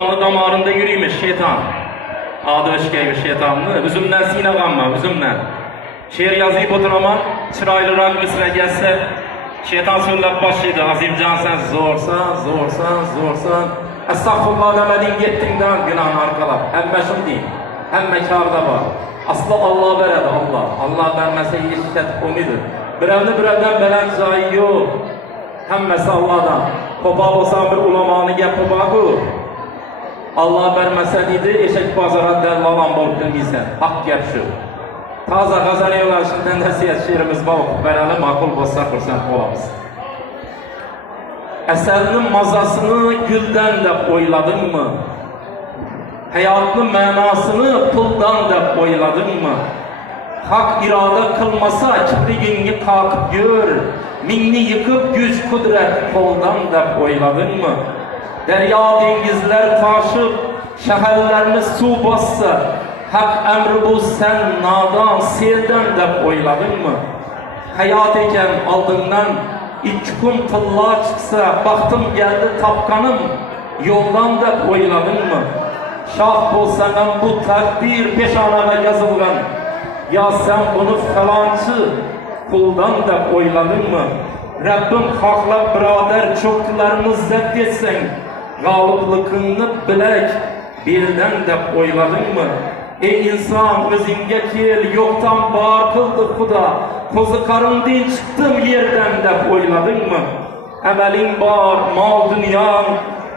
Damarında yürüymüş şeytan. Adı öşkeymiş şeytanını. Üzümden sine kanma, üzümden. Şiir yazıyıp oturaman, çıraylırak misre gelse, şeytan söylep başlaydı. Azimcan sen zorsan. Estağfurullah demedin gittiğinden günahını arkalap. Hemme şun değil, hemme kârda var. Aslı Allah veredi Allah. Allah vermese işlet umidir. Birevden belen cayı yok. Hemmesi Allah'dan. Kopal olsan bir ulamanı gep kopaku. Allah vermese dedi, eşek bazara dellalan bolup bilgiysen. Hak gep şu. Taza kazanıyorlar şimdiden nesiyet şiirimiz var. Verelim makul bozsa kursan olamız. Eserinin mazasını gülden de oyladın mı? Hayatın manasını puldan da oyladın mı? Hak irade kılmasa kibriğini kalkıp gör. Minni yıkıp güç kudret koldan da oyladın mı? Derya dengizler taşıp şehirlerini su bassa, hak emri bu sen nadan selden de oyladın mı? Hayat eken aldığından İki kum tılla çıksa, baktım geldi tapkanım, yoldan da oyladın mı? Şah bolsanam bu takdir peşanana yazılgan, ya sen bunu falancı kuldan da oyladın mı? Rabbim hakla birader çoklarını zept etsen, galıplıkını bilek birden de oyladın mı? Ey insan özünge kel, yoktan bağır kıldı Kuda, kozu karındın çıktım yerden de oyladın mı? Emelin var, mal dünyan,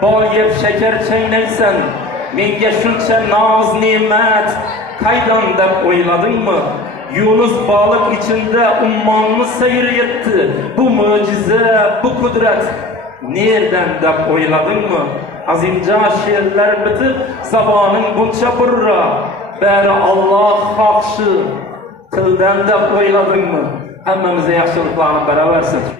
bal yep şeker çeyneysen, menge şunça naz nimet, kaydan da oyladın mı? Yunus balık içinde ummanını seyir etti, bu mucize, bu kudret, nereden de oyladın mı? Azimca şiirler bitip, zabanın bunca burra, beri Allah hakşı, tilden de oyladın mı? Hemmemize yaxşılıklarını berabersin.